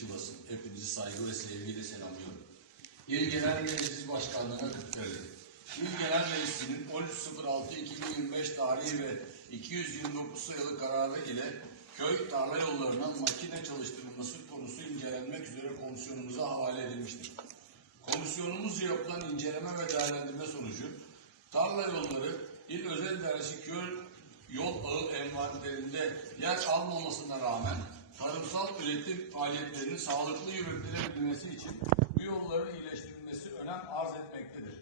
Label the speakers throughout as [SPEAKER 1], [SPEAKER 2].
[SPEAKER 1] emekçi basın. Hepinizi saygı ve sevgiyle selamlıyorum. İl Genel Meclis Başkanlığı'na Kırklareli. İl Genel Meclisi'nin 13.06.2025 tarihi ve 229 sayılı kararı ile köy tarla yollarına makine çalıştırılması konusu incelenmek üzere komisyonumuza havale edilmiştir. Komisyonumuzca yapılan inceleme ve değerlendirme sonucu tarla yolları il özel idaresi köy yol ağı envanterinde yer almamasına rağmen tarımsal üretim faaliyetlerinin sağlıklı yürütülebilmesi için bu yolların iyileştirilmesi önem arz etmektedir.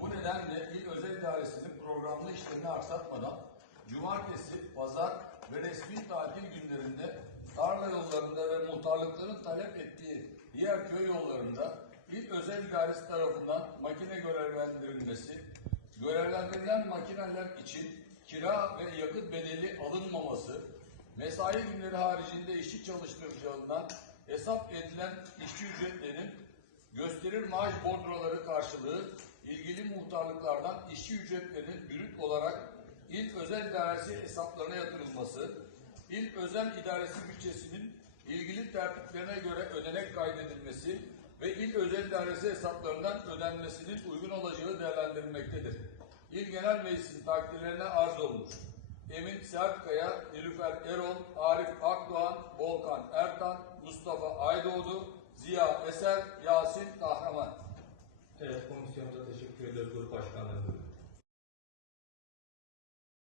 [SPEAKER 1] Bu nedenle il özel idaresinin programlı işlerini aksatmadan cumartesi, pazar ve resmi tatil günlerinde tarla yollarında ve muhtarlıkların talep ettiği diğer köy yollarında il özel idaresi tarafından makine görevlendirilmesi, görevlendirilen makineler için kira ve yakıt bedeli alınmaması, mesai günleri haricinde işçi çalıştırıcılığından hesap edilen işçi ücretlerinin gösterir maaş bordroları karşılığı ilgili muhtarlıklardan işçi ücretlerinin brüt olarak il özel idaresi hesaplarına yatırılması, il özel idaresi bütçesinin ilgili tertiplerine göre ödenek kaydedilmesi ve il özel idaresi hesaplarından ödenmesinin uygun olacağı değerlendirilmektedir. İl Genel Meclisi'nin takdirlerine arz olmuş. Emin Sertkaya, Nilüfer Erol, Arif Akdoğan, Volkan Ertan, Mustafa Aydoğdu, Ziya Eser, Yasin Kahraman.